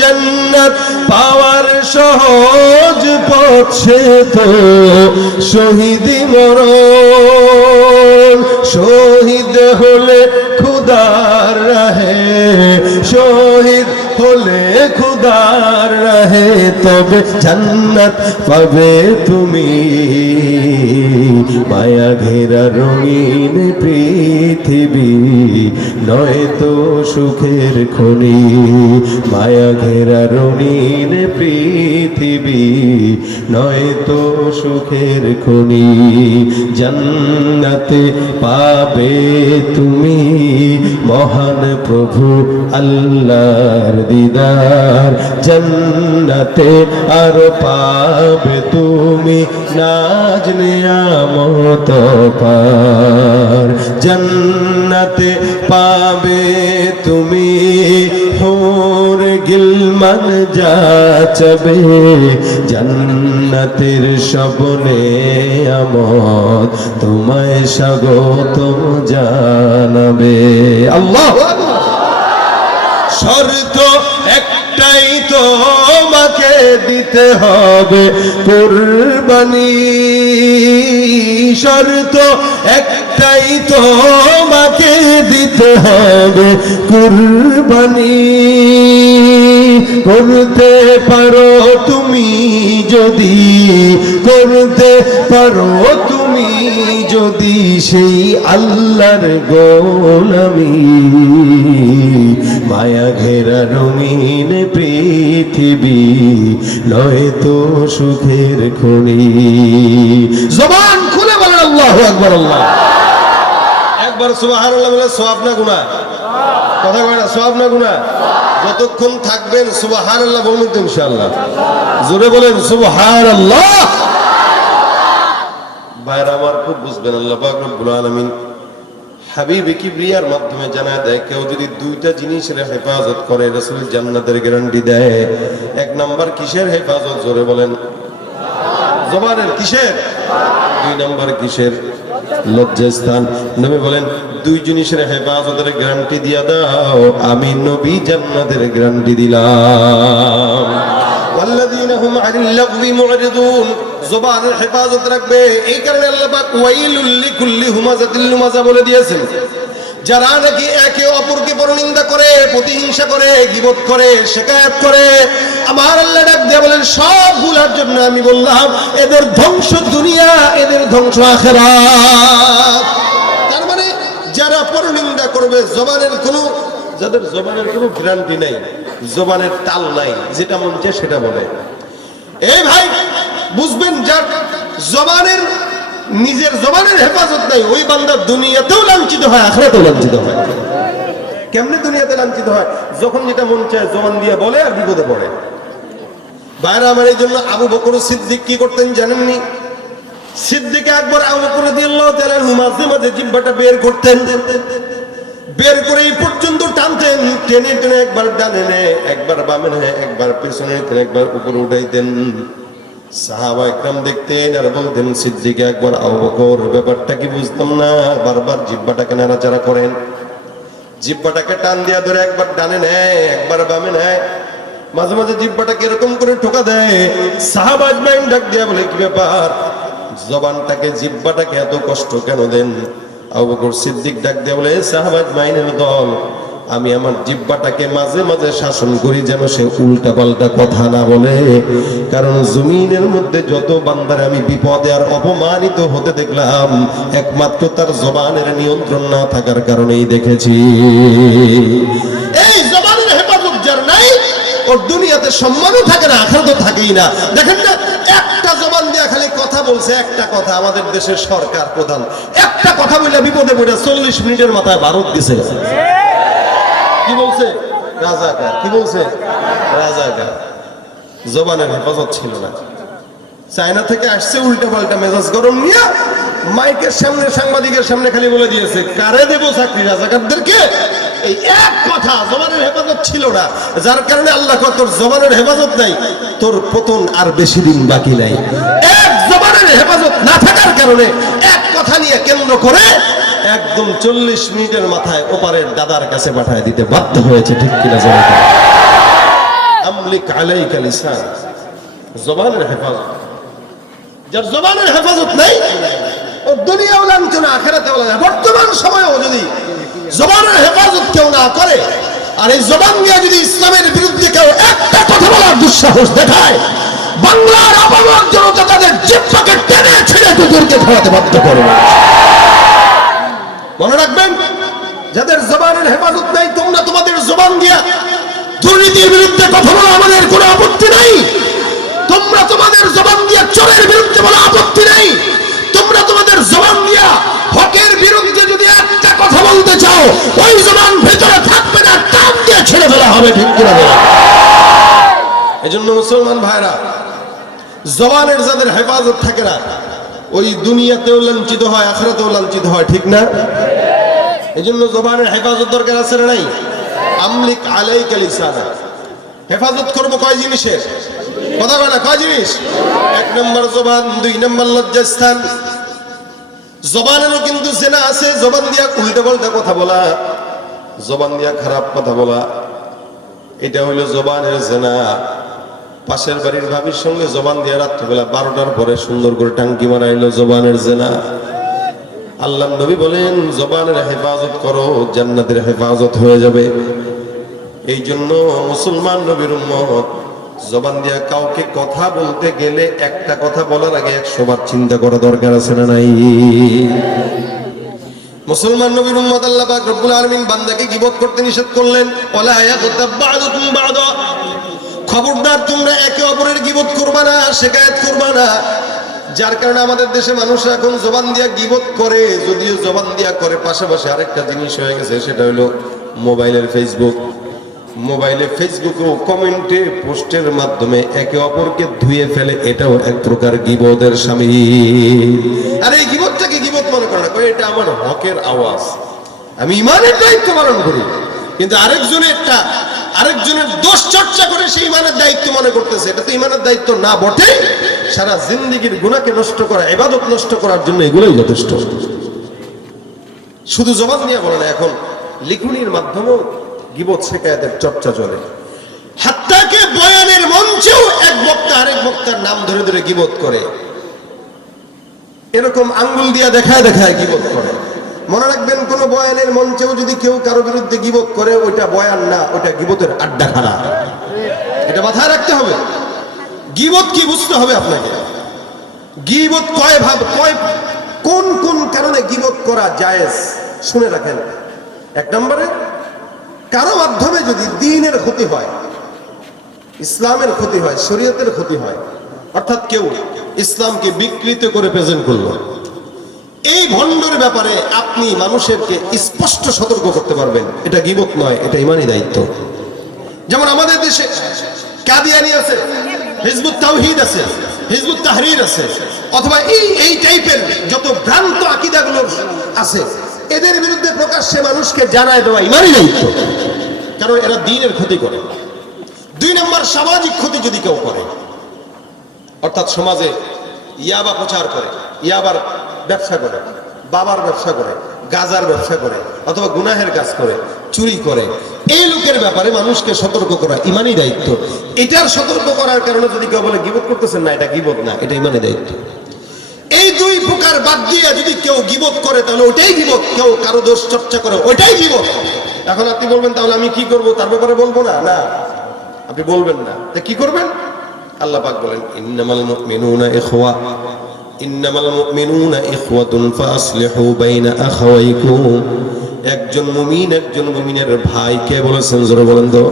जन्नत पावर सहज पथ से तो शहीद मरण शहीद होले खुदार रहे शहीद होले खुदार रहे तब जन्नत पावे तुमी माया घेरा रंगीन पृथिवी नय तो सुखेर खनि माया घेरा रंगीन पृथिवी नय तो सुखेर खनि जन्नते पावे तुमी महान प्रभु अल्लाहर दीदार जन्नते आर पावे तुमी नाज नियामत पार जन्नते पावे तुमी होर गिलमान जाचबे जन्नतेर सबने आमद तुम्हाय स्वागतम जानाबे अल्लाहु আকবার शर्त एकटाई তোমাকে দিতে হবে কুরবানি शर्त एकटाई তোমাকে দিতে হবে কুরবানি করতে পারো তুমি যদি করতে পারো তুমি যদি সেই আল্লাহর গোলামি মায়া ঘেরা রঙিন পৃথিবী নয় তো সুখের খনি জবান খুলে বলেন আল্লাহু আকবার আল্লাহ একবার সুবহানাল্লাহ বলে সওয়াব না গুনাহ কথা কয় না সওয়াব না গুনাহ যতক্ষণ থাকবেন সুবহানাল্লাহ বলবেন তো ইনশাআল্লাহ জোরে বলেন সুবহানাল্লাহ ভাইরা আমার খুব বুঝবেন আল্লাহ পাক রব্বুল আলামিন হাবিব কিবরিয়ার মাধ্যমে জানায় দেয় কেউ যদি দুইটা জিনিসের হেফাজত করে রাসূল জান্নাতের গ্যারান্টি দেয় এক নাম্বার কিসের হেফাজত জোরে বলেন জবানের কিসের দুই নাম্বার কিসের লজ্জাস্থান নবী বলেন দুই জিনিসের হেফাজতের গ্যারান্টি দিয়া দাও আমি নবী জান্নাতের গ্যারান্টি দিলাম والذين هم عن اللغو معرضون জবানের হেফাজত রাখবে এই কারণে আল্লাহ পাক ওয়াইলুল লিকুল্লি হুমাযাতিল লুমাযা বলে দিয়েছেন যারা নাকি একে অপরকে পরনিন্দা করে প্রতিহিংসা করে গীবত করে শিকায়াত করে আমার আল্লাহ ডাক দিয়ে বলেন সবগুলোর জন্য আমি বললাম এদের ধ্বংস দুনিয়া এদের ধ্বংস আখিরাত তার মানে যারা পরনিন্দা করবে জবানের কোনো যাদের জবানের কোনো গ্যারান্টি নাই জবানের তাল নাই যেটা মন চায় সেটা বলে এই ভাই বুঝবেন যার জবানের নিজের জবানের হেফাজত নাই ওই বান্দা দুনিয়াতেও লাঞ্ছিত হয় আখিরাতেও লাঞ্ছিত হয় কেমনে দুনিয়াতে লাঞ্ছিত হয় যখন যেটা মন চায় জবান দিয়ে বলে আর বিপদে পড়ে ভাইরা আমার এই জন্য আবু বকর সিদ্দিক কি করতেন জানেননি সিদ্দিক আকবর আবু বকর রাদিয়াল্লাহু তাআলা মাঝে মাঝে জিহ্বাটা বের করতেন বের করে এই পর্যন্ত টানতেন টেনে টেনে একবার ডানে নেয় একবার বামে নেয় একবার পেছনে একবার উপরে উঠাইতেন সাহাবা একরাম দেখতেন আর বলতেন সিদ্দিক আকবর আবু বকর ব্যাপারটা কি বুঝতাম না বারবার জিহ্বাটাকে নাড়াচাড়া করেন জিহ্বাটাকে টান দিয়া ধরে একবার ডানে নেয় একবার বামে নেয় মাঝে মাঝে জিহ্বাটাকে এরকম করে ঠোকা দেয় সাহাবা আজমাইন ডাক দিয়া বলে কি ব্যাপার জবানটাকে জিহ্বাটাকে এত কষ্ট কেন দেন আবু বকর সিদ্দিক ডাক দিয়া বলে সাহাবা আজমাইনের দল আমি আমার জিহ্বাটাকে মাঝে মাঝে শাসন করি যেন সে উল্টা পাল্টা কথা না বলে কারণ জমিনের মধ্যে যত বান্দারে আমি বিপদে আর অপমানিত হতে দেখলাম একমাত্র তার জবানের নিয়ন্ত্রণ না থাকার কারণেই দেখেছি এই জবানের হেফাজত যার নাই ওর দুনিয়াতে সম্মানও থাকে না আখিরাতেও থাকেই না দেখেন না একটা জবান দিয়ে খালি কথা বলছে একটা কথা আমাদের দেশের সরকার প্রধান একটা কথা বলে বিপদে পড়ে 40 মিনিটের মাথায় ভারত দিছে কি বলছে রাজাকার কি বলছে রাজাকার জবানের হেফাজত ছিল না চায়না থেকে আসছে উল্টা পাল্টা মেজাজ গরম নিয়ে মাইকের সামনে সাংবাদিকের সামনে খালি বলে দিয়েছে কারে দেব চাকরি রাজাকারদেরকে এই এক কথা জবানের হেফাজত ছিল না যার কারণে আল্লাহ কয় তোর জবানের হেফাজত নাই তোর পতন আর বেশি দিন বাকি নাই এক জবানের হেফাজত না থাকার কারণে এক কথা নিয়ে কেন্দ্র করে একদম 40 মিনিটের মাথায় ওপারের দাদার কাছে পাঠায় দিতে বাধ্য হয়েছে, ঠিক কিনা জানো? আমলিক আলাইকা লিসান, জবানের হেফাজত। যার জবানের হেফাজত নেই ও দুনিয়াও লাঞ্ছনা না, আখিরাতেও লাঞ্ছনা। বর্তমান সময়েও যদি জবানের হেফাজত কেউ না করে, আর এই জবান দিয়ে যদি ইসলামের বিরুদ্ধে কেউ একটা কথা বলার দুঃসাহস দেখায়, বাংলার আপামর জনতা তাদের জিহ্বাকে টেনে ছিঁড়ে কুকুরকে ধরাতে বাধ্য করবে। মনে রাখবেন, যাদের জবানের হেফাজত নাই, তোমরা তোমাদের জবান দিয়া দুর্নীতির বিরুদ্ধে কথা বলা আমাদের কোনো আপত্তি নাই। তোমরা তোমাদের জবান দিয়া চোরের বিরুদ্ধে বলা আপত্তি নাই। তোমরা তোমাদের জবান দিয়া হকের বিরুদ্ধে যদি একটা কথা বলতে চাও, ওই জবান ভেতরে থাকবে না, টান দিয়ে ছেড়ে ফেলা হবে, ঠিক কিনা বলা? এজন্য মুসলমান ভাইরা, জবানের যাদের হেফাজত থাকে না, ওই দুনিয়াতেও লাঞ্ছিত হয়, আখিরাতেও লাঞ্ছিত হয়, ঠিক না? এজন্য জবানের হেফাজত দরকার আছে না নাই? আমলিক আলাইকা লিসানা, হেফাজত করব কয় জিনিসের? কথা বলে না, কয় জিনিস? 1 নম্বর জবান, 2 নম্বর লজ্জাস্থান। জবানেরও কিন্তু জেনা আছে, জবান দিয়া উল্টা পাল্টা কথা বলা, জবান দিয়া খারাপ কথা বলা, এটা হলো জবানের জেনা। পাশের বাড়ির ভাবির সঙ্গে জবান দিয়ে রাত্রিবেলা 12টার পরে সুন্দর করে টাঙ্কি মারাইলো, জবানের জেনা। আল্লাহ নবী বলেন, জবানের হেফাজত করো, জান্নাতের হেফাজত হয়ে যাবে। এই জন্য মুসলমান নবীর উম্মত, জবান দিয়া কাউকে কথা বলতে গেলে একটা কথা বলার আগে 100 বার চিন্তা করা দরকার আছে না নাই? মুসলমান নবীর উম্মত, আল্লাহ পাক রব্বুল আলামিন বান্দাকে গীবত করতে নিষেধ করলেন। ওয়ালা ইয়াগতাব বা'দুকুম বা'দা, খবরদার তোমরা একে অপরের গীবত করবা না, শিকায়াত করবা না। যার কারণে আমাদের দেশে মানুষ এখন জবান দিয়া গীবত করে, যদিও জবান দিয়া করে, পাশাপাশি আরেকটা জিনিস হয়ে গেছে, সেটা হলো মোবাইলের ফেসবুক। মোবাইলে ফেসবুকে কমেন্টে পোস্টের মাধ্যমে একে অপরকে ধুয়ে ফেলে, এটাও এক প্রকার গীবতের শামিল। আর এই গীবতটাকে গীবত মনে করে না, এটা আমার হকের আওয়াজ, আমি ইমানের দায়িত্ব পালন করি। কিন্তু আরেকজনের দোষ চর্চা করে সেই ইমানের দায়িত্ব মনে করতেছে, এটা তো ইমানের দায়িত্ব না বটে। সারা জিন্দেগির গুনাহকে নষ্ট করা, ইবাদত নষ্ট করার জন্য এগুলোই যথেষ্ট। শুধু জবান দিয়ে বলে না, এখন লিখনির মাধ্যমেও গীবত শিকায়াতের চর্চা চলে। হাত্তাকে বয়ানের মঞ্চেও এক বক্তা আরেক বক্তার নাম ধরে ধরে গীবত করে, এরকম আঙ্গুল দিয়া দেখায় দেখায় গীবত করে। মনে রাখবেন, কোন বয়ানের মঞ্চেও যদি কেউ কারো বিরুদ্ধে গীবত করে, ওইটা বয়ান না, ওইটা গীবতের আড্ডাখানা। এটা মাথায় রাখতে হবে। গীবত কি বুঝতে হবে আপনাকে। গীবত কোন কোন কারণে গীবত করা জায়েজ শুনে রাখেন। 1 নম্বরে, কারো মাধ্যমে যদি দ্বীনের ক্ষতি হয়, ইসলামের ক্ষতি হয়, শরীয়তের ক্ষতি হয়, অর্থাৎ কেউ ইসলামকে বিকৃত করে প্রেজেন্ট করলো, এই ভণ্ডের ব্যাপারে আপনি মানুষেরকে স্পষ্ট সতর্ক করতে পারবেন, এটা গীবত নয়, এটা ইমানি দায়িত্ব। যেমন আমাদের দেশে কাদিয়ানি আছে, হিজবুত তাওহীদ আছে, হিজবুত তাহরীর আছে, অথবা এই টাইপের যত ভ্রান্ত আকীদাগুলো আছে, এদের বিরুদ্ধে প্রকাশ্যে মানুষকে জানায় দেওয়া ইমানি দায়িত্ব, কারণ এরা দ্বীনের ক্ষতি করে। 2 নম্বর, সামাজিক ক্ষতি যদি কেউ করে, অর্থাৎ সমাজে ইয়াবা প্রচার করে, ইয়াবার ব্যবসা করে, বাবার ব্যবসা করে, গাজার ব্যবসা করে, অথবা গুনাহের কাজ করে, চুরি করে, এই লোকের ব্যাপারে মানুষকে সতর্ক করা ইমানি দায়িত্ব। এটার সতর্ক করার কারণে যদি কেউ বলে গীবত করতেছেন না, এটা গীবত না, এটা ইমানি দায়িত্ব। এই 2 প্রকার বাদ দিয়ে যদি কেউ গীবত করে, তাহলে ওইটাই গীবত। কেউ কারো দোষ চর্চা করে, ওইটাই গীবত। এখন আপনি বলবেন, তাহলে আমি কি করব, তার ব্যাপারে বলবো না? না, আপনি বলবেন না। তা কি করবেন? আল্লাহ পাক বলেন, ইন্নামাল মুমিনুনা ইখওয়া, ইন্নামাল মুমিনুনা ইখওয়াতুন ফাসলিহু বাইনা আখাওয়াইকুম। একজন মুমিন একজন মুমিনের ভাই। কে বলেছেন? জোরে বলেন তো।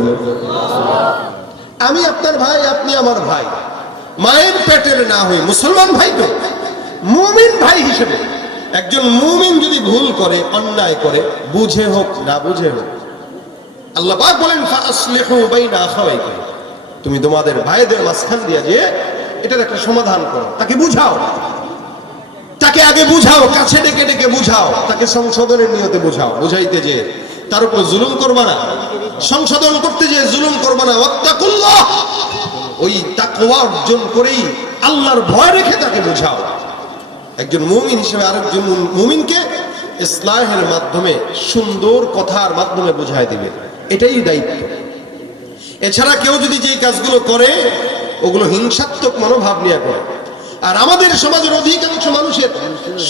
আমি আপনার ভাই, আপনি আমার ভাই, মায়ের পেটের না হই, মুসলমান ভাই তো, মুমিন ভাই হিসেবে একজন মুমিন যদি ভুল করে, অন্যায় করে, বুঝে হোক না বুঝে হোক, আল্লাহ পাক বলেন ফাসলিহু বাইনা আখাওয়াইকুম, তুমি তোমাদের ভাইদের মাঝখান দিয়ে যে এটার একটা সমাধান করো, তাকে বুঝাও, তাকে আগে বুঝাও, কাছে ডেকে ডেকে বুঝাও, তাকে সংশোধনের নিয়তে বুঝাও। বুঝাইতে যে তার উপর জুলুম করবা না, সংশোধন করতে যে জুলুম করবা না। ওয়াত্তাকুল্লাহ, ওই তাকওয়া অর্জন করেই আল্লাহর ভয় রেখে তাকে বুঝাও। একজন মুমিন হিসেবে আরেকজন মুমিনকে ইসলাহের মাধ্যমে, সুন্দর কথার মাধ্যমে বুঝায় দিবে, এটাই দায়িত্ব। এছাড়া কেউ যদি যে কাজগুলো করে ওগুলো হিংসাত্মক মনোভাব নিয়ে করে। আর আমাদের সমাজের অধিকাংশ মানুষের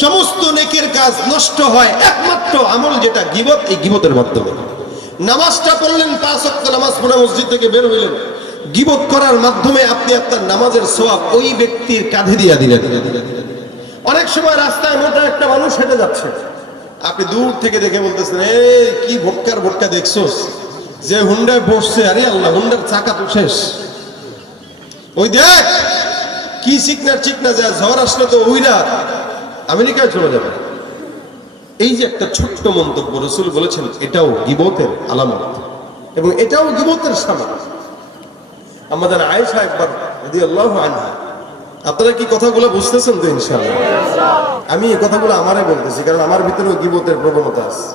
সমস্ত নেকের কাজ নষ্ট হয় একমাত্র আমল যেটা গীবত, এই গীবতের মাধ্যমে। নামাজটা পড়লেন, 5 ওয়াক্ত নামাজ পড়ে মসজিদ থেকে বের হইলেন, গীবত করার মাধ্যমে আপনি আপনার নামাজের সওয়াব ওই ব্যক্তির কাঁধে দিয়ে দিলেন। অনেক সময় রাস্তায় মোটা একটা মানুষ হেঁটে যাচ্ছে, আপনি দূর থেকে দেখে বলতেছেন, এই কি ভোটকার ভোটকা দেখছোস, যে হুন্ডায় বসছে, আরে আল্লাহ হুন্ডার চাকা তো শেষ, ওই দেখ কি চিকনা চিকনা যায়, ঝড় আসলে তো ওইরা আমেরিকায় চলে যাবে। এই যে একটা ছোট্ট মন্তব্য রাসূল বলেছেন, এটাও গীবতের আলামত এবং এটাও গীবতের সামিল। আমাদের আয়েশা একবার রাদিয়াল্লাহু আনহা, আপনারা কি কথাগুলো বুঝতেছেন তো? ইনশাআল্লাহ আমি এই কথাগুলো আমারই বলতেছি, কারণ আমার ভিতরেও গীবতের প্রবণতা আছে।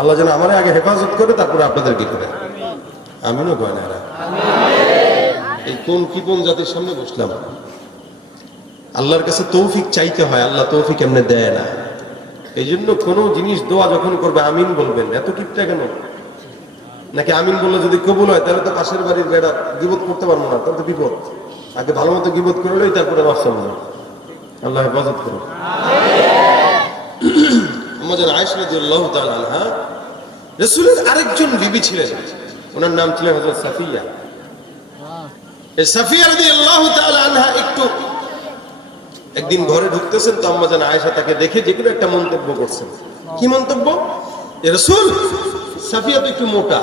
আল্লাহ যেন আমারে আগে হেফাজত করে, তারপরে আপনাদের কি করে। আমিনও গয়নারা এই কোন জাতির সামনে বসলাম। আল্লাহর কাছে তৌফিক চাইতে হয়, আল্লাহ তৌফিক এমনি দেয় না। এই জন্য কোনো জিনিস দোয়া যখন করবে আমিন বলবেন। এত টিপটা কেন? নাকি আমিন বললে যদি কবুল হয় তাহলে তো পাশের বাড়ির বেড়া গীবত করতে পারবো না, তাহলে তো বিপদ। আগে ভালো মতো গীবত করলেই তারপরে বাঁচতে হবে। আল্লাহ হেফাজত করুন। আমাদের আয়েশা রাদিয়াল্লাহু তাআলা আনহা রাসূলের আরেকজন বিবি ছিলেন, ওনার নাম ছিল হযরত সাফিয়া। এই সাফিয়া রাদিয়াল্লাহু তাআলা আনহা একদিন ঘরে ঢুকতেছেন, তো আম্মা জান আয়েশা তাকে দেখে যেকোনো একটা মন্তব্য করছেন। কি মন্তব্য? রাসূল, সাফিয়া তো একটু মোটা,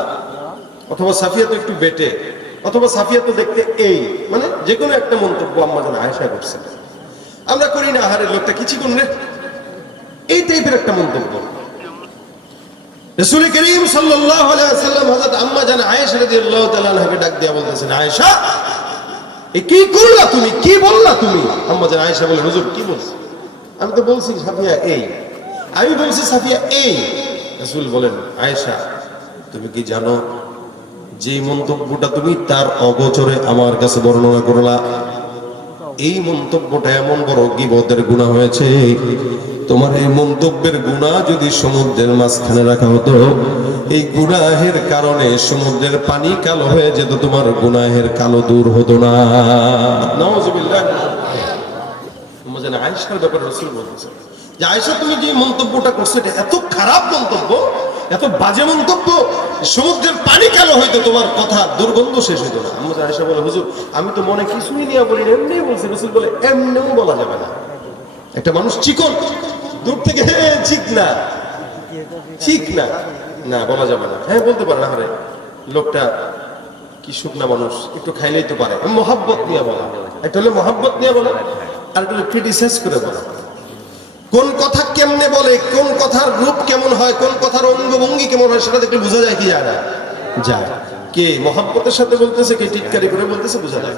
অথবা সাফিয়া তো একটু বেটে, অথবা সাফিয়া তো দেখতে এই, মানে যেকোনো একটা মন্তব্য আম্মা জান আয়েশা করছেন। আমরা করি না, আহারে লোকটা কি চিকন রে, এই টাইপের একটা মন্তব্য। রাসূল করিম সাল্লাল্লাহু আলাইহি ওয়াসাল্লাম হযরত আম্মা জান আয়েশা রাদিয়াল্লাহু তাআলা আনহাকে ডাক দিয়া বলতেছেন, আয়েশা কি করলা তুমি, কি বললা তুমি? আম্মা জান আয়েশা বলে, হুজুর কি বলছ? আমি তো বলছি সাফিয়া এই, আমি বলছি সাফিয়া এই। রাসূল বলেন, আয়েশা তুমি কি জানো যে মন্তব্যটা তুমি তার অগোচরে আমার কাছে বর্ণনা করলা, এই মন্তব্যটা এমন বড় গীবতের গুনাহ হয়েছে, তোমার এই মন্তব্যের গুনাহ যদি সমুদ্রের মাঝখানে রাখা হতো, এই গুনাহের কারণে সমুদ্রের পানি কালো হয়ে যেত, তোমার গুনাহের কালো দূর হতো না। নাউযুবিল্লাহ। আয়েশার ব্যাপারে রাসূল বলতেছেন যে, আয়েশা তুমি যে মন্তব্যটা করছো এটা এত খারাপ মন্তব্য, এত বাজে মন্তব্য, সমুদ্রের পানি কালো হইতো, তোমার কথা দুর্গন্ধ শেষ হইতো না। আম্মা আয়েশা বলে, হুজুর আমি তো মনে কিছুই নিয়ে বলি, এমনি বলছি। রাসূল বলে, এমনিও বলা যাবে না। একটা মানুষ চিকন, দূর থেকে চিকনা, চিকনা না বলা যাবে না। হ্যাঁ বলতে পারে না, আরে লোকটা কি শুকনা মানুষ, একটু খাইলেই তো পারে। মহব্বত নিয়ে বলা, একটা হলো মহব্বত নিয়ে বলা, আর একটা হলো ক্রিটিসাইজ করে বলা। কোন কথা কেমনে বলে, কোন কথার রূপ কেমন হয়, কোন কথার অঙ্গভঙ্গি কেমন হয়, সেটা দেখলে বোঝা যায় কি যায় না? যায়। কে মহব্বতের সাথে বলতেছে, কে টিটকারি করে বলতেছে, বোঝা যায়।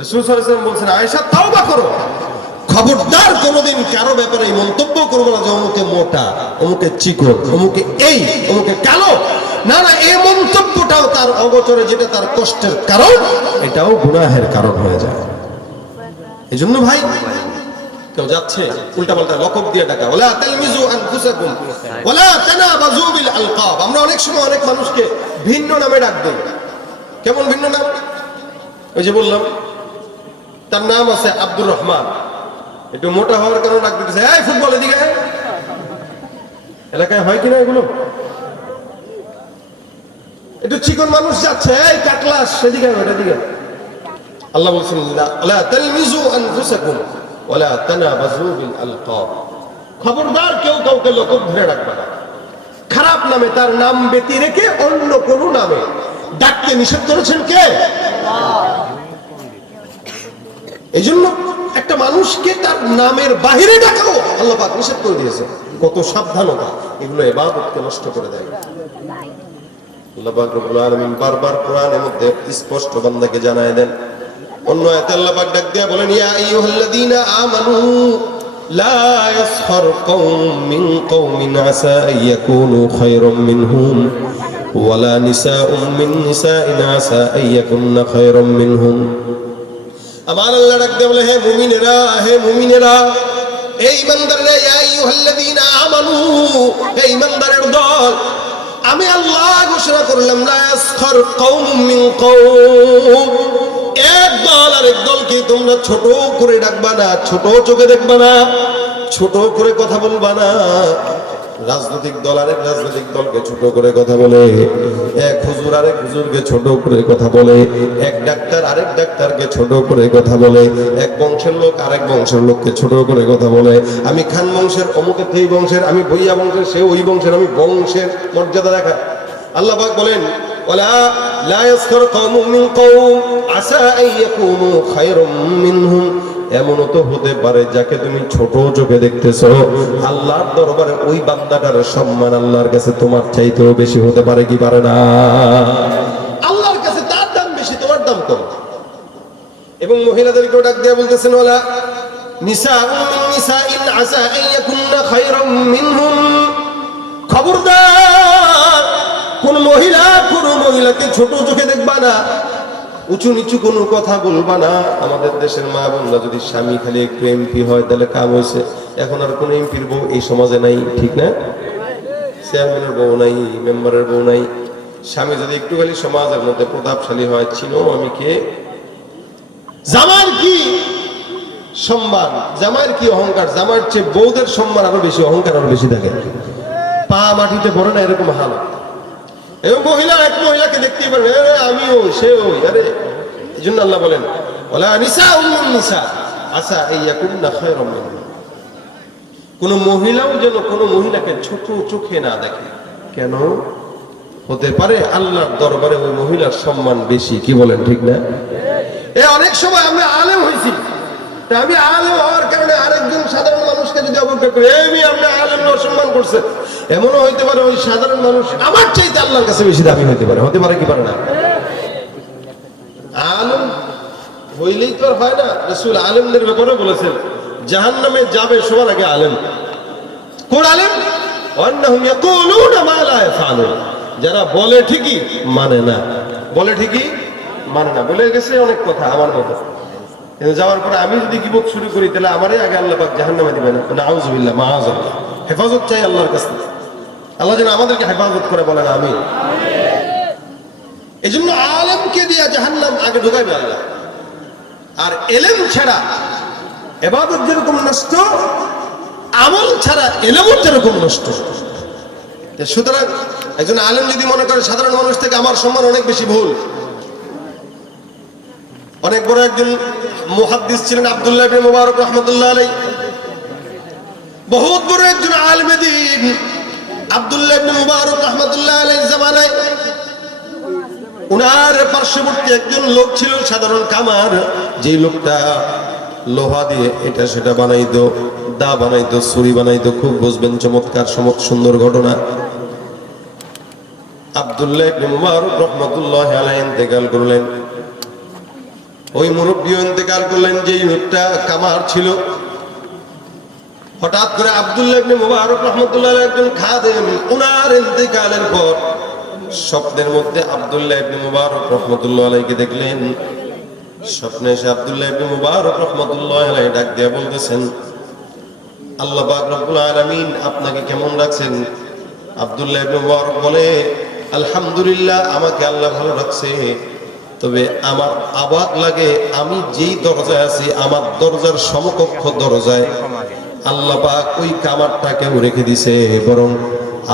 রাসূল সাল্লাল্লাহু আলাইহি ওয়াসাল্লাম বলছেন, আয়েশা তাওবা করো, খবরদার কোনোদিন কারো ব্যাপারে এই মন্তব্য করবো না যে অমুকে মোটা, অমুকে চিকন, অমুকে এই, অমুকে কালো। না না, এই মন্তব্যটাও তার অগোচরে, যেটা তার কষ্টের কারণ, এটাও গুনাহের কারণ হয়ে যায়। এই জন্য ভাই, কেউ যাচ্ছে উল্টাপাল্টা লকব দিয়ে ডাকা, ওয়ালা তালমিজু আনফুসাকুম ওয়ালা তানাবাযু বিল আলকাব। আমরা অনেক সময় অনেক মানুষকে ভিন্ন নামে ডাক দেই। কেমন ভিন্ন নাম? ওই যে বললাম তার নাম আছে আব্দুর রহমান, একটু মোটা হওয়ার কারণে ডাক দিতেছে, এই ফুটবল এদিকে। এলাকায় হয় কিনা এগুলো? একটু চিকন মানুষ যাচ্ছে, এই কাটলাস সেদিকে, এদিকে। আল্লাহ বলছেন, ওয়ালা তালমিজু আনফুসাকুম ওয়ালা তানাবাযু বিল আলকাব। খবরদার কেউ কাউকে লকব ধরে ডাকবে না। খারাপ নামে, তার নাম ব্যতি রেখে অন্য কোন নামে ডাকতে নিষেধ করেছেন কে? এই জন্য একটা মানুষকে তার নামের বাহিরে ডাকাও আল্লাহ পাক নিষেধ করে দিয়েছে। কত সাবধানতা, এগুলো ইবাদতকে নষ্ট করে দেয়। আল্লাহ পাক রব্বুল আলামিন বারবার কোরআনের মধ্যে স্পষ্ট বান্দাকে জানায় দেন। অন্য আয়াতে আল্লাহ পাক ডাক দিয়া বলেন, ইয়া আইয়ুহাল্লাযীনা আমানু লা ইয়াসখার কওম মিন কওমিন আসা আইয়াকুনু খায়রাম মিনহুম ওয়ালা নিসাউম মিন নিসাইন আসা আইয়াকুননা খায়রাম মিনহুম। আমার আল্লাহ ডাক দিয়া বলে, হে মুমিনেরা, হে মুমিনেরা, এই ইমানদাররা, ইয়া আইয়ুহাল্লাযীনা আমানু, এই ইমানদারের দল, আমি আল্লাহ ঘোষণা করলাম, লা ইয়াসখার কওমুম মিন কওম, এক দল আরেক দলকে তোমরা ছোট করে ডাকবা না, ছোট চোখে দেখবা না, ছোট করে কথা বলবা না। রাজনৈতিক দল আরেক রাজনৈতিক দলকে ছোট করে কথা বলে, এক হুজুর আরেক হুজুরকে ছোট করে কথা বলে, এক ডাক্তার আরেক ডাক্তারকে ছোট করে কথা বলে, এক বংশের লোক আরেক বংশের লোককে ছোট করে কথা বলে। আমি খান বংশের, অমুকের এই বংশের, আমি ভুইয়া বংশের, সে ওই বংশের, আমি বংশের মর্যাদা দেখা। আল্লাহ পাক বলেন, ওয়ালা লা ইয়াসখার কওমুম মিন কওম আসা আন ইয়াকুনু খায়রাম মিনহুম, এমনও তো হতে পারে যাকে তুমি ছোট চোখে দেখতেছো, আল্লাহর দরবারে ওই বান্দাটার সম্মান আল্লাহর কাছে তোমার চাইতেও বেশি হতে পারে কি পারে না? আল্লাহর কাছে তার দাম বেশি, তোমার দাম কম। এবং মহিলাদেরকেও ডাক দিয়ে বলতেছেন, ওয়ালা নিসাউন মিন নিসাইন আসা আন ইয়াকুননা খায়রাম মিনহুম, খবরদার কোন মহিলাকে ছোট চোখে দেখবা না, উঁচু নিচু কোনো কথা বলবা না। আমাদের দেশের মা বোনরা যদি স্বামী খালি একটু এমপি হয় তাহলে কাম হয়েছে। এখন আর কোন এমপির বউ এই সমাজে নাই, ঠিক না? চেয়ারম্যানের বউ নাই, মেম্বারের বউ নাই। স্বামী যদি একটু খালি সমাজের মধ্যে প্রতাপশালী হয়, চিনো আমি কে, জামাইয়ের কি সম্মান, জামাইয়ের কি অহংকার, জামাইয়ের চেয়ে বউদের সম্মান আরো বেশি, অহংকার আরো বেশি থাকে। পা মাটিতে পড়ে না, এরকম হাল। এবং মহিলা এক মহিলাকে দেখতেই পারে, আমি ওই, সে ওই, আরে এই জন্য আল্লাহ বলেন, ওয়ালা নিসাউন মিন নিসা আসা আন ইয়াকুননা খায়রাম মিনহুম, কোন মহিলাও যেন কোন মহিলাকে ছোট চোখে না দেখে। কেন? হতে পারে আল্লাহর দরবারে ওই মহিলার সম্মান বেশি, কি বলেন ঠিক না? অনেক সময় আমরা আলেম হয়েছি, আমি আলেম হওয়ার কারণে আরেকজন সাধারণ মানুষকে যদি অবজ্ঞা করি, আপনি আলেম অসম্মান করছে, এমনও হইতে পারে ওই সাধারণ মানুষ আমার চাইতে আল্লাহর কাছে বেশি দামি হতে পারে। হতে পারে কি পারে না? আলেম হইলেই তো আর হয় না। রাসূল আলেমদের ব্যাপারে বলেছেন, জাহান্নামে যাবে সবার আগে আলেম। কোন আলেম? আন্নাহুম ইয়াকুলুনা মা লা ইয়াফআলুন, যারা বলে ঠিকই মানে না, বলে ঠিকই মানে না। বলে গেছে অনেক কথা আমার মতো, কিন্তু যাওয়ার পরে আমি যদি গীবত শুরু করি তাহলে আমারই আগে আল্লাহ পাক জাহান্নামে দিবেন। নাউযুবিল্লাহ, মাআযাল্লাহ। হেফাজত চাই আল্লাহর কাছে, আল্লাহ যেন আমাদেরকে হেফাজত করে, বলেন আমিন। এই জন্য আলেমকে দিয়া জাহান্নাম আগে ঢুকাইবে আল্লাহ। আর এলেম ছাড়া ইবাদত যেরকম নষ্ট, আমল ছাড়া এলেমও যেরকম নষ্ট। সুতরাং একজন আলেম যদি মনে করে সাধারণ মানুষ থেকে আমার সম্মান অনেক বেশি, ভুল। অনেক বড় একজন মুহাদ্দিস ছিলেন আব্দুল্লাহ ইবনে মুবারক রাহমাতুল্লাহ আলাইহি, বহুত বড় একজন আলেম দ্বীন আব্দুল্লাহ ইবনে মুবারক রাহমাতুল্লাহ আলাইহির জামানায় উনার পার্শ্ববর্তী একজন লোক ছিল সাধারণ কামার, যেই লোকটা লোহা দিয়ে এটা সেটা বানাইতো, দা বানাইতো, ছুরি বানাইতো, খুব বুঝবেন চমৎকার সুন্দর ঘটনা। আব্দুল্লাহ ইবনে মুবারক রাহমাতুল্লাহ আলাইহি ইন্তেকাল করলেন। ওই মুরব্বী ইন্তেকাল করলেন, যেই লোকটা কামার ছিল। হঠাৎ করে আব্দুল্লাহ ইবনে মুবারক রাহমাতুল্লাহ আলাইহি একজন খাদেম উনার ইন্তেকালের পর স্বপ্নের মধ্যে আব্দুল্লাহ ইবনে মুবারক রাহমাতুল্লাহ আলাইহিকে দেখলেন। স্বপ্নে এসে আব্দুল্লাহ ইবনে মুবারক রাহমাতুল্লাহ আলাইহি ডাক দিয়ে বলতেছেন, আল্লাহ পাক রব্বুল আলামিন আপনাকে কেমন রাখছেন? আব্দুল্লাহ ইবনে মুবারক বলে, আলহামদুলিল্লাহ, আমাকে আল্লাহ ভালো রাখছে, তবে আমার অবাক লাগে, আমি যেই দরজায় আছি আমার দরজার সমকক্ষ দরজায় আল্লাহ পাক ওই কামারটাকেও রেখে দিছে, বরং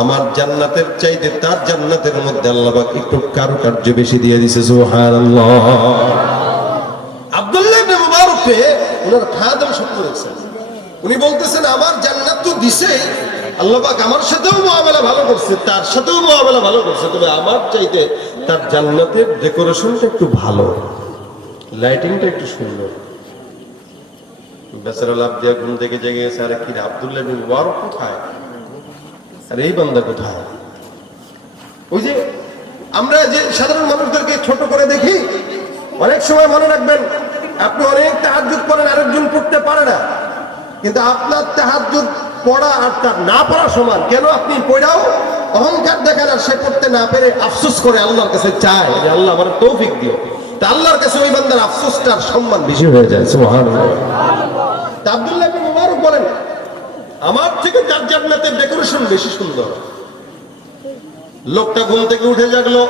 আমার জান্নাতের চাইতে তার জান্নাতের মধ্যে আল্লাহ পাক একটু কারুকার্য বেশি দিয়ে দিছে। সুবহানাল্লাহ। আব্দুল্লাহ ইবনে মুবারককে ওনার খাদেম স্বপ্ন দেখছেন, উনি বলতেছেন আমার জান্নাত তো দিছে, আল্লাহ পাক আমার সাথেও মুআমালা ভালো করছে, তার সাথেও মুআমালা ভালো করছে, তবে আমার চাইতে তার জান্নাতের ডেকোরেশনটা একটু ভালো, লাইটিংটা একটু সুন্দর। বেচারা লাভ দিয়া ঘুম থেকে জেগে গেছে, আরে কি আব্দুল্লাহ ইবনে মুবারক কোথায়, আর এই বান্দা কোথায়? ওই যে আমরা যে সাধারণ মানুষদেরকে ছোট করে দেখি, অনেক সময় মনে রাখবেন আপনি অনেক তাহাজ্জুদ করেন, আরেকজন পড়তে পারে না, কিন্তু আপনার তাহাজ্জুদ পড়া আর তার না পড়া সমান। কেন? আপনি পড়াও অহংকার দেখেন, আর সে পড়তে না পেরে আফসোস করে আল্লাহর কাছে চায় যে আল্লাহ আমার তৌফিক দিও। তা আল্লাহর কাছে ওই বান্দার আফসোসটার সম্মান বেশি হয়ে যায়। সুবহানাল্লাহ। তা আব্দুল্লাহ ইবনে মুবারক বলেন, আমার থেকে যার জান্নাতের ডেকোরেশন বেশি সুন্দর। লোকটা ঘুম থেকে উঠে জাগলো,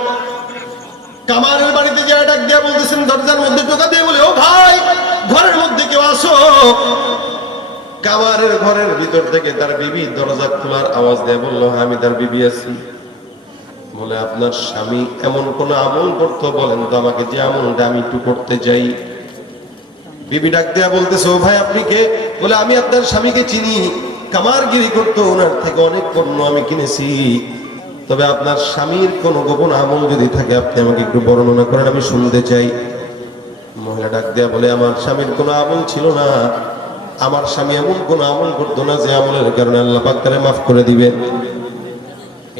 কামারের বাড়িতে যা ডাক দিয়া বলতেছেন, দরজার মধ্যে টোকা দিয়ে বলে, ও ভাই ঘরের মধ্যে কেউ আসো। কামারের ঘরের ভিতর থেকে তার বিবি দরজা খোলার আওয়াজ দিয়ে বললো, হ্যাঁ আমি তার বিবি আছি। বলে, আপনার স্বামী এমন কোন আমল করতো বলেন তো আমাকে, যে আমলটা আমি একটু করতে চাই। বিবি ডাক দিয়া বলতেছে, ও ভাই আপনি কে? বলে, আমি আপনার স্বামীকে চিনি, কামারগিরি করতো, ওনার থেকে অনেক পণ্য আমি কিনেছি। তবে আপনার স্বামীর কোন গোপন আমল যদি থাকে আপনি আমাকে একটু বর্ণনা করেন, আমি শুনতে চাই। মহিলা ডাক দিয়া বলে, আমার স্বামীর কোনো আমল ছিল না, আমার স্বামী এমন কোন আমল করতো না যে আমলের কারণে আল্লাহ পাক তারে মাফ করে দিবেন।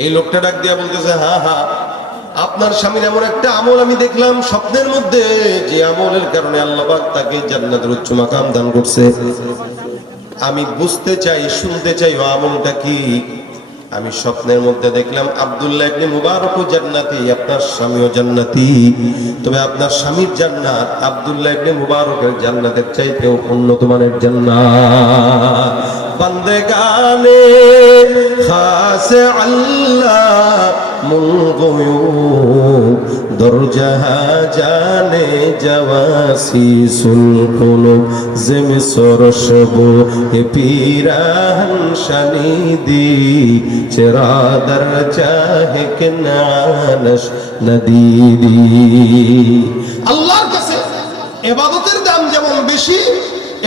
এই লোকটা ডাক দিয়া বলতেছে, হ্যাঁ হ্যাঁ, আপনার স্বামীর এমন একটা আমল আমি দেখলাম স্বপ্নের মধ্যে, যে আমলের কারণে আল্লাহ পাক তাকে জান্নাতের উচ্চ মাকাম দান করছে। আমি বুঝতে চাই, শুনতে চাই, ও আমলটা কি? আমি স্বপ্নের মধ্যে দেখলাম আব্দুল্লাহ ইবনে মুবারকও জান্নাতি, আপনার স্বামীও জান্নাতি। তবে আপনার স্বামীর জান্নাত আব্দুল্লাহ ইবনে মুবারকের জান্নাতের চাইতেও উন্নত মানের জান্নাত। বান্দেগানে খাস আল্লাহ মুলগুয়ুব দরজাহা জানে জাওয়াসিসুল কুলুব জেমি সরশবু হে পীরান শানিদি চেরাদার চাহে কেনানশ নদীদি। আল্লাহর কাছে ইবাদতের দাম যেমন বেশি,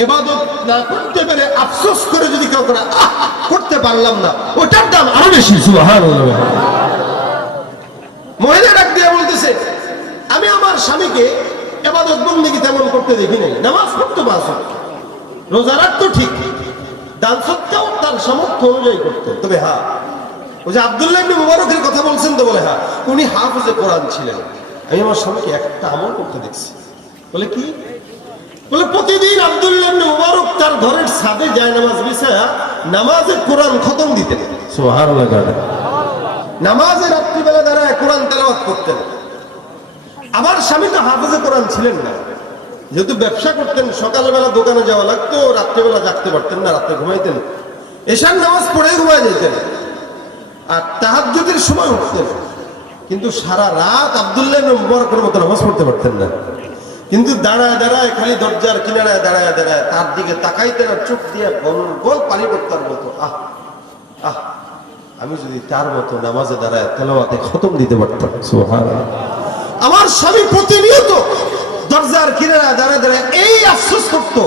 ইবাদত না করতে পেরে আফসোস করে যদি কেউ করে, করতে পারলাম না, ওটার দাম আরো বেশি। সুবহানাল্লাহ। মহিলা ডাক দিয়ে বলতেছে, আমি আমার স্বামীকে ইবাদত বন্দেগী তেমন করতে দেখি নাই। নামাজ পড়তে পারছো, রোজা রাখতো ঠিক, দান সৎকাও তার সামর্থ্য অনুযায়ী করতেন। তবে হ্যাঁ, ওই যে আব্দুল্লাহ ইবনে মুবারকের কথা বলছেন তো, বলে হ্যাঁ উনি হাফেজে কোরআন ছিলেন। আমি আমার স্বামীকে একটা আমল করতে দেখছি। বলে কি? বলে প্রতিদিন আব্দুল্লাহ ইবনে মুবারক তার ঘরের ছাদে যায় নামাজ বিছায়া নামাজে কোরআন খতম দিতেন। সুবহানাল্লাহ। নামাজে রাত্রিবেলা দাঁড়ায় কোরআন তেলাওয়াত করতেন। আমার স্বামী তো হাফেজে কোরআন ছিলেন না, যেহেতু ব্যবসা করতেন, সকালবেলা দোকানে যাওয়া লাগতো, রাত্রিবেলা জাগতে পারতেন না, রাত্রে ঘুমাইতেন, এশার নামাজ পড়ে ঘুমায় যেতেন, আর তাহাজ্জুদের সময় উঠতেন। কিন্তু সারা রাত আব্দুল্লাহ ইবনে মুবারকের মতো নামাজ পড়তে পারতেন না। কিন্তু দাঁড়ায় দাঁড়ায় খালি দরজার কিনারায় দাঁড়ায় দাঁড়ায় তার দিকে তাকাইতেন, আর চোখ দিয়ে গোল গোল পানি পড়তার মতো, আহ আহ, আমি যদি তার মতো নামাজে দাঁড়ায় তেলাওয়াতে খতম দিতে পারতাম। সুবহানাল্লাহ। আমার স্বামী প্রতিনিয়ত দরজার কিনারায় দাঁড়ায় দাঁড়ায় এই আফসোস করতো,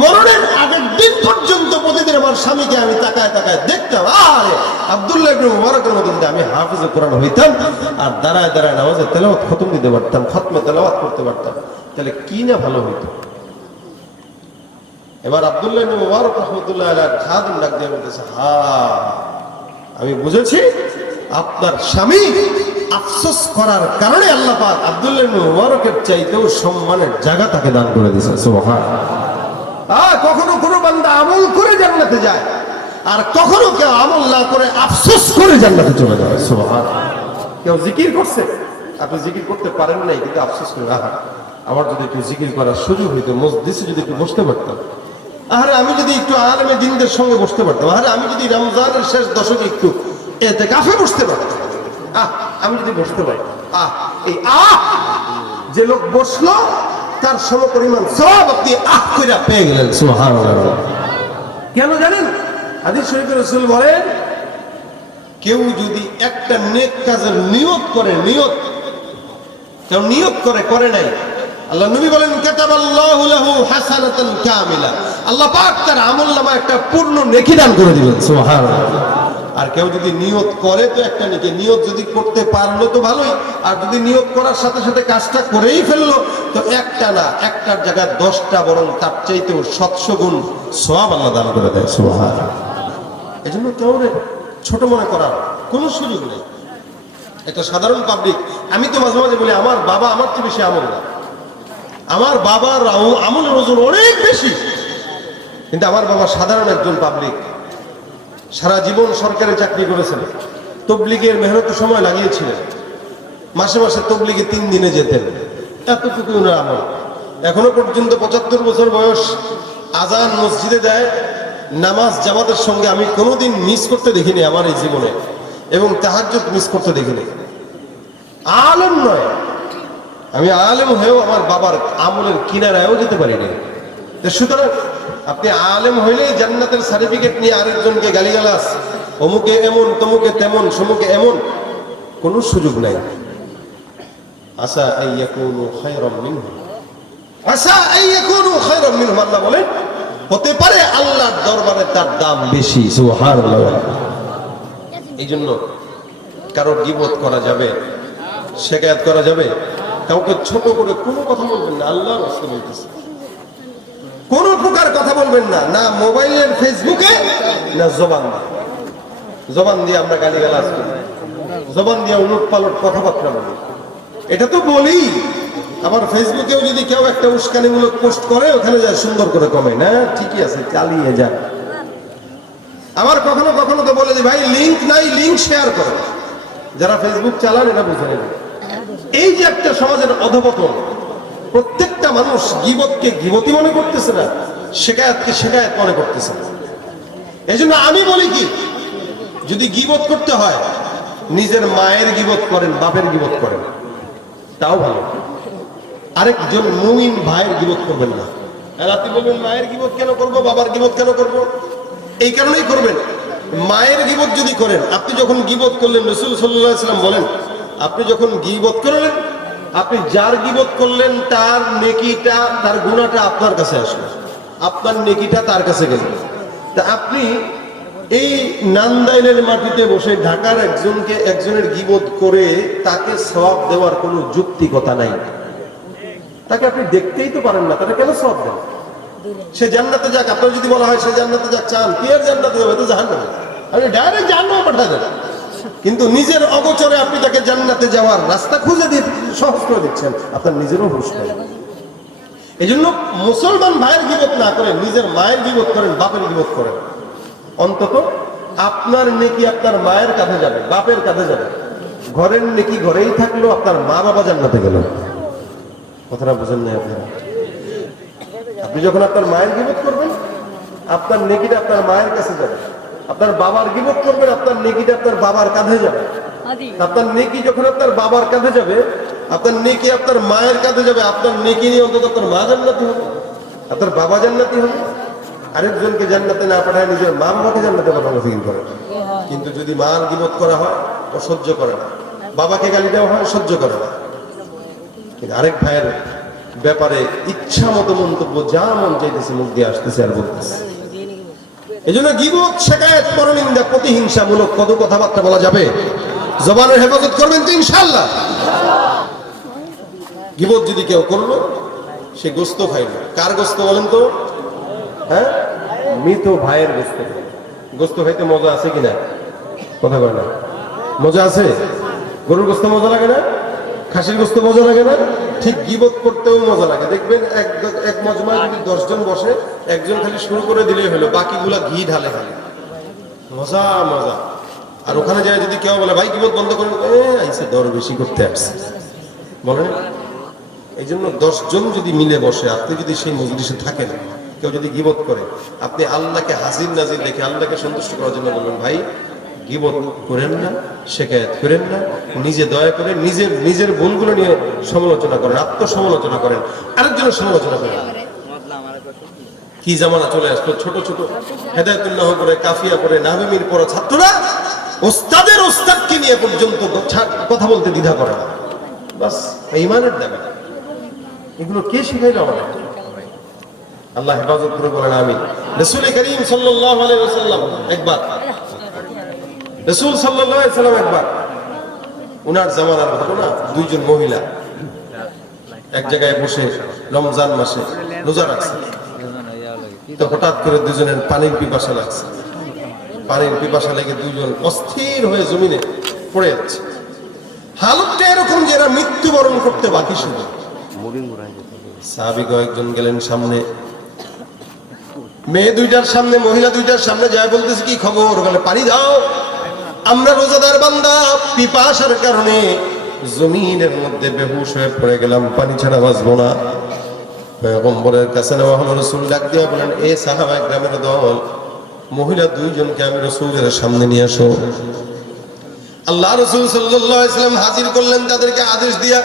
মরণের আগের দিন পর্যন্ত প্রতিদিন আমার স্বামীকে আমি তাকায় তাকায় দেখতাম, আরে আব্দুল্লাহ ইবনে মুবারকের মতো যদি আমি হাফেজে কোরআন হইতাম আর দাঁড়ায় দাঁড়ায় নামাজে তেলাওয়াত খতম দিতে পারতাম, খতমে তেলাওয়াত করতে পারতাম, তাহলে কি না ভালো হইতো। এবার আব্দুল্লাহ ইবনে মুবারক রাহমাতুল্লাহ আলাইহি খাদিম ডাক দিয়ে বলতেছে, হ্যাঁ আমি বুঝেছি, আপনার স্বামী আফসোস করার কারণে আল্লাহ পাক আব্দুল্লাহ ইবনে মুবারকের চাইতেও সম্মানের জায়গা তাকে দান করে দিয়েছেন। সুবহানাল্লাহ। কখনো কোনো বান্দা আমল করে জান্নাতে যায়, আর কখনো কেউ আমল না করে আফসোস করে জান্নাতে চলে যায়। সুবহানাল্লাহ। কেউ জিকির করছে, আপনি জিকির করতে পারেন নাই, কিন্তু আফসোস করে, আমার যদি একটু জিকির করার সুযোগ হইতো, মসজিদে যদি একটু বসতে পারতাম, আরে আমি যদি একটু আলেমে দিনদের সঙ্গে বসতে পারতাম, আরে আমি যদি রমজানের শেষ দশকে একটু ইতিকাফে বসতে পারতাম, আমি যদি বসতে পারি, এই যে লোক বসলো তার সমপরিমাণ সওয়াব আপনি কইরা পেয়ে গেলেন। সুবহানাল্লাহ। কেন জানেন? হাদিস শরীফে রাসূল বলেন, কেউ যদি একটা নেক কাজের নিয়ত করে, কেউ নিয়ত করে নাই, আল্লাহ নবী বলেন, কাতাবাল্লাহু লাহু হাসানাতান কামিলা, আল্লাহ পাক তার আমলনামায় একটা পূর্ণ নেকি দান করে দিবেন। সুবহানাল্লাহ। আর কেউ যদি নিয়ত করে তো একটা নেকি, নিয়ত যদি করতে পারলো তো ভালোই, আর যদি নিয়ত করার সাথে সাথে কাজটা করেই ফেললো তো একটা না, একটার জায়গায় 10টা, বরং তার চাইতেও 700 গুণ সওয়াব আল্লাহ দান করে দেয়। সুবহানাল্লাহ। এজন্য কেউ ছোট মনে করার কোনো সুযোগ নেই। এটা সাধারণ পাবলিক। আমি তো মাঝে মাঝে বলি, আমার বাবা আমার চেয়ে বেশি আমল না, আমার বাবার আমলের ওজন অনেক বেশি, কিন্তু আমার বাবা সাধারণ একজন পাবলিক। সারা জীবন সরকারি চাকরি করেছেন, তবলিগের মেহনতে সময় লাগিয়েছিলেন, মাসে মাসে তবলিগে 3 দিনে যেতেন, এতটুকু ওনার আমল। এখনো পর্যন্ত 75 বছর বয়স, আজান মসজিদে দেয়, নামাজ জামাতের সঙ্গে আমি কোনোদিন মিস করতে দেখিনি আমার এই জীবনে, এবং তাহাজ্জুদ মিস করতে দেখিনি। আলেম নয়, আমি আলেম হয়েও আমার বাবার আমলের কিনারায়ও যেতে পারিনি। সুতরাং আপনি আলেম হইলেই জান্নাতের সার্টিফিকেট নিয়ে আরেকজনকে গালিগালাজ, অমুকে এমন, তমুকে তেমন, সমুকে এমন, কোনো সুযোগ নাই। আসা আইয়াকুনু খায়রাম মিনহু, আসা আইয়াকুনু খায়রাম মিনহু, আল্লাহ বলেন হতে পারে আল্লাহর দরবারে তার দাম বেশি। সুবহানাল্লাহ। এই জন্য কারো গীবত করা যাবে, শিকায়াত করা যাবে, কাউকে ছোট করে কোনো কথা বলবেন না। আল্লাহ রাসূল বলতেছে কোন প্রকার কথা বলবেন না, না মোবাইলের ফেসবুকে, না জবান দিয়ে আমরা গালিগালাজ করি, জবান দিয়ে উলট পালট কথাবার্তা বলি। এটা তো বলি, আবার ফেসবুকেও যদি কেউ একটা উস্কানিমূলক পোস্ট করে ওখানে যায় সুন্দর করে কমেন্ট, হ্যাঁ ঠিকই আছে চালিয়ে যায়। আবার কখনো কখনো তো বলে যে ভাই লিংক নাই, লিংক শেয়ার করো। যারা ফেসবুক চালান এটা বুঝে নেবে। এই যে একটা সমাজের অধপতন, প্রত্যেকটা মানুষ গীবতকে গীবতই মনে করতেছে না, শিকায়াতকে শিকায়াত মনে করতেছে। এই জন্য আমি বলি কি, যদি গীবত করতে হয় নিজের মায়ের গীবত করেন, বাপের গীবত করেন, তাও ভালো। আরেকজন মুমিন ভাইয়ের গীবত করবেন না। আর আপনি বলবেন মায়ের গীবত কেন করব, বাবার গীবত কেন করব? এই কারণেই করবেন, মায়ের গীবত যদি করেন, আপনি যখন গীবত করলেন, রাসূল সাল্লাল্লাহু আলাইহি ওয়াসাল্লাম বলেন, আপনি যখন গীবত করলেন, আপনি যার গীবত করলেন তার নেকিটা, তার গুনাহটা আপনার কাছে আসলো, আপনার নেকিটা তার কাছে গেল। তা আপনি এই নান্দাইলের মাটিতে বসে ঢাকার একজনের গীবত করে তাকে সওয়াব দেওয়ার কোনো যুক্তিকতা নাই। তাকে আপনি দেখতেই তো পারেন না, তাকে কেন সওয়াব দেন? সে জান্নাতে যাক, আপনার যদি বলা হয় সে জান্নাতে যাক, চান কি আর জান্নাতে যাবে? তো জাহান্নামে, আপনি ডাইরেক্ট জাহান্নামে পাঠিয়ে দেন। কিন্তু নিজের অগোচরে আপনি তাকে জান্নাতে যাওয়ার রাস্তা খুঁজে দিয়ে সহজ করে দিচ্ছেন, আপনার নিজেরও হুঁশ নেই। এই জন্য মুসলমান ভাইয়ের গীবত না করেন, নিজের মায়ের গীবত করেন, বাপের গীবত করেন। অন্তত আপনার নেকি আপনার মায়ের কাছে যাবে, বাপের কাছে যাবে। ঘরের নেকি ঘরেই থাকলো, আপনার মা বাবা জান্নাতে গেল। কথাটা বুঝেন না আপনারা? আপনি যখন আপনার মায়ের গীবত করবেন, আপনার নেকিটা আপনার মায়ের কাছে যাবে। আপনার বাবার গীবত করবেন, আপনার নেকিটা আপনার বাবার কাঁধে যাবে। আপনার নেকি যখন আপনার বাবার কাঁধে যাবে, আপনার নেকি আপনার মায়ের কাঁধে যাবে। আপনার নেকি নিয়ে অন্তত আপনার মা জান্নাতি হবে, আপনার বাবা জান্নাতি হবে। আরেকজনকে জান্নাতে না পাঠায় নিজের মা বাবাকে জান্নাতে পাঠানো ফিল করে। কিন্তু যদি মার গীবত করা হয় ও সহ্য করে না, বাবাকে গালি দেওয়া হয় সহ্য করে না। কিন্তু আরেক ভাইয়ের ব্যাপারে ইচ্ছা মতো মন্তব্য, যা মন চাইতেছে মুখ দিয়ে আসতেছে আর বলতেছে। এই জন্য গীবত, শিকায়াত, পরনিন্দা, প্রতিহিংসামূলক কত কথাবার্তা বলা যাবে? জবানের হেফাজত করবেন তো ইনশাআল্লাহ। গীবত যদি কেউ করলো, সে গোস্ত খাইল। কার গোস্ত বলেন তো? হ্যাঁ, মৃত ভাইয়ের গোস্ত। গোস্ত খাইতে মজা আছে কিনা? কথা বলে না, মজা আছে? গরুর গোস্ত মজা লাগে না? খাসির গোস্ত মজা লাগে না? ঠিক গীবত করতেও মজা লাগে। দেখবেন এক মজমায় যদি 10 জন বসে, একজন খালি শুরু করে দিলেই হলো, বাকিগুলা ঘি ঢালে খালি। মজা মজা। আর ওখানে যায় যদি কেউ বলে ভাই গীবত বন্ধ করেন, আইসে দর বেশি করতে আসছে বলেন। এই জন্য 10 জন যদি মিলে বসে, আপনি যদি সেই মজলিসে থাকেন, কেউ যদি গীবত করে, আপনি আল্লাহকে হাজির নাজির দেখে আল্লাহকে সন্তুষ্ট করার জন্য বলবেন ভাই গীবত করেন না, শিকায়াত করেন না, নিজে দয়া করে নিজের ভুলগুলো নিয়ে সমালোচনা করেন, আত্মসমালোচনা করেন, আরেকজনের সমালোচনা করেন। কি জামানা চলে আসলো, ছোট ছোট হেদায়েতুল্লাহ করে, কাফিয়া করে, নাহমির পড়া ছাত্ররা ওস্তাদের ওস্তাদকে নিয়ে পর্যন্ত কথা বলতে দ্বিধা করে না। বাস ঈমানের দাবি। এগুলো কে শিখাইলো আমাদের? আল্লাহ হেফাজত করে বলেন আমিন। রাসূল করিম সাল্লাল্লাহু আলাইহি ওয়াসাল্লাম একবার, রাসূল সাল্লাল্লাহু আলাইহি ওয়াসাল্লাম একবার, উনার জামানার ঘটনা, 2 জন মহিলা এক জায়গায় বসে রমজান মাসে রোজা রাখছে। তো হঠাৎ করে 2 জনের পানির পিপাসা লাগছে। পানির পিপাসা লেগে 2 জন অস্থির হয়ে জমিনে পড়ে যাচ্ছে। হালতটা এরকম যে এরা মৃত্যুবরণ করতে বাকি শুধু। সাহাবী কয়েকজন গেলেন সামনে, মেয়ে 2টার সামনে, মহিলা 2টার সামনে যায় বলতেছে কি খবর? বলে পানি দাও, আমরা রোজাদার বান্দা, পিপাসার কারণে জমিনের মধ্যে বেহুশ হয়ে পড়ে গেলাম, পানি ছাড়া বাঁচবো না। পয়গম্বরের কাছে নেওয়া হলো। রাসূল ডাক দিয়ে বলেন, এ সাহাবায়ে গ্রামের দল, মহিলা দুইজনকে আমি রাসূলের সামনে নিয়ে আসো। আল্লাহ রাসূল সাল্লাল্লাহু আলাইহি ওয়াসাল্লাম হাজির করলেন তাদেরকে আদেশ দিয়া।